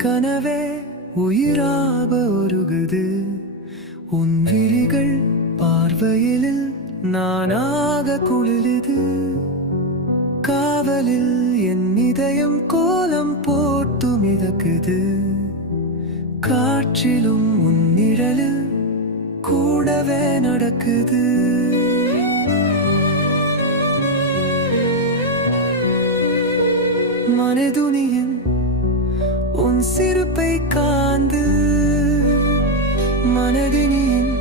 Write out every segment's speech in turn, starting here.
கனவே உயிராக உருகுது உன் விழிகள் பார்வையில் நானாக குளிருது காவலில் என் இதயம் கோலம் போட்டு மிதக்குது காற்றிலும் உன் நிழலில் கூடவே நடக்குது மனதுனியின் உன் சிரிப்பை காந்து மனதினியின்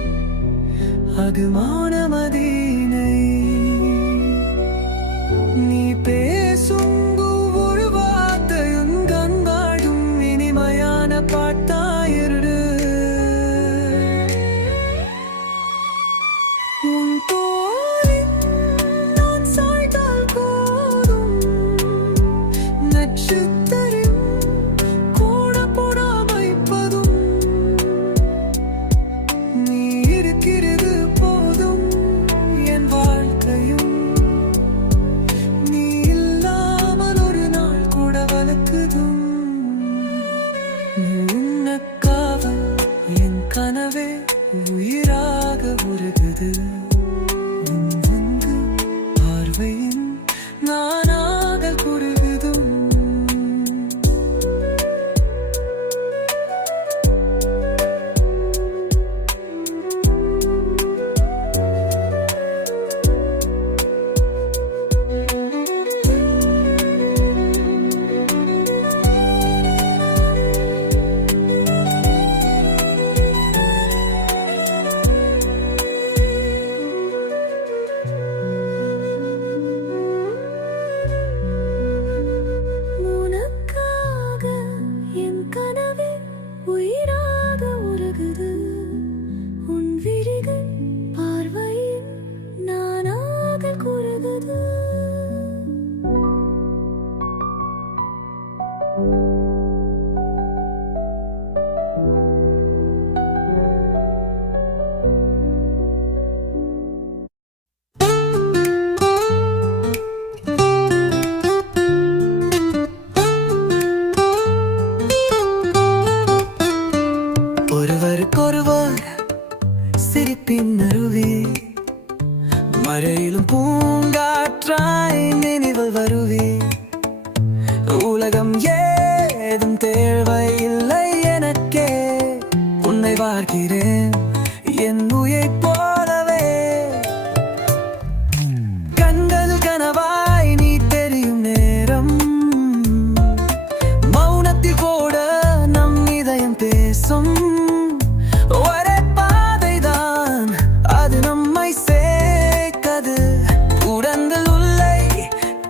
அது மானமதீனை நீ பேசும் ஒவ்வொரு வார்த்தையும் கண்காடும் இனிமையான பாட்டாயிரு உன் தோளில் நான் சாய்ந்தால் போதும் நட்சத்திரம் கூட போடாமைப்பதும் நீ இருக்கிறது போதும் என் வாழ்க்கையும் நீ இல்லாமல் ஒரு நாள் கூட வளர்க்குதும் உன்ன காவல் என் கனவே உயிராக உருகுது உன் வந்து பார்வையின் நானாக குறுகுதும் உயிராக உருகுது உன் விழிகள் பார்வையில் நானாக குறுகுது ஒருவருக்கொருவர் சிரிப்பின் அருவி மழையிலும் பூங்காற்றாய் நினைவில் வருவி உலகம் ஏதும் தேவையில்லை எனக்கே உன்னை பார்க்கிறேன் என் உயிரை போலவே கண்கள் கனவாய் நீ தெரியும் நேரம் மௌனத்தில் கூட நம் இதயம் பேசும் ஒரே பாதைதான் அது நம்மை சேர்க்கது உடந்தல் உள்ளே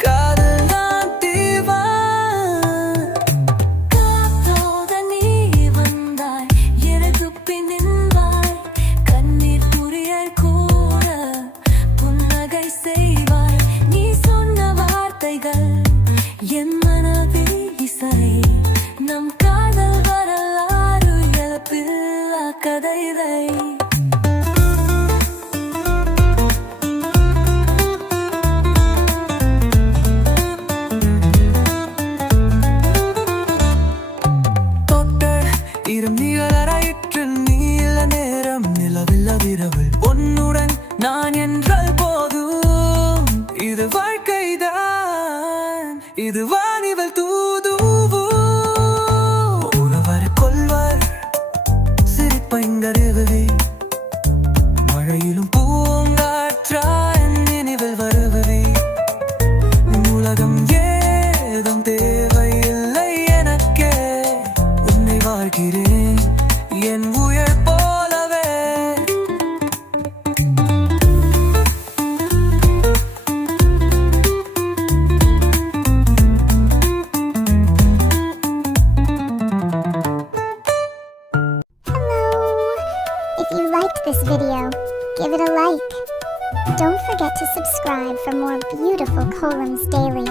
காதல் தான் தீவா காத்தோட நீ வந்தாய் எனக்கு பின் நின்றாய் கண்ணீர் புரியல் கூட புன்னகை செய்வாய் நீ சொன்ன வார்த்தைகள் என் மனதில் இசை நம் காதல் வரலாறு எழுப்பில்லா கதைதை நிழலறையிற்று நீல நேரம் நிலவில்ல விரவில் உன்னுடன் நான் என்றால் போதும் இது வாழ்க்கைதான் இது வானிவள் தூதுவோ ஒருவர் கொள்வர் சிரிப்பைங்கருவி மழையிலும் பூங்காற்றாய் நினைவில் வருவி உலகம் ஏதும் தேவையில்லை எனக்கே உன்னை வாழ்கிறேன் என் உயிர் போலவே If you liked this video, give it a like. Don't forget to subscribe for more beautiful columns daily.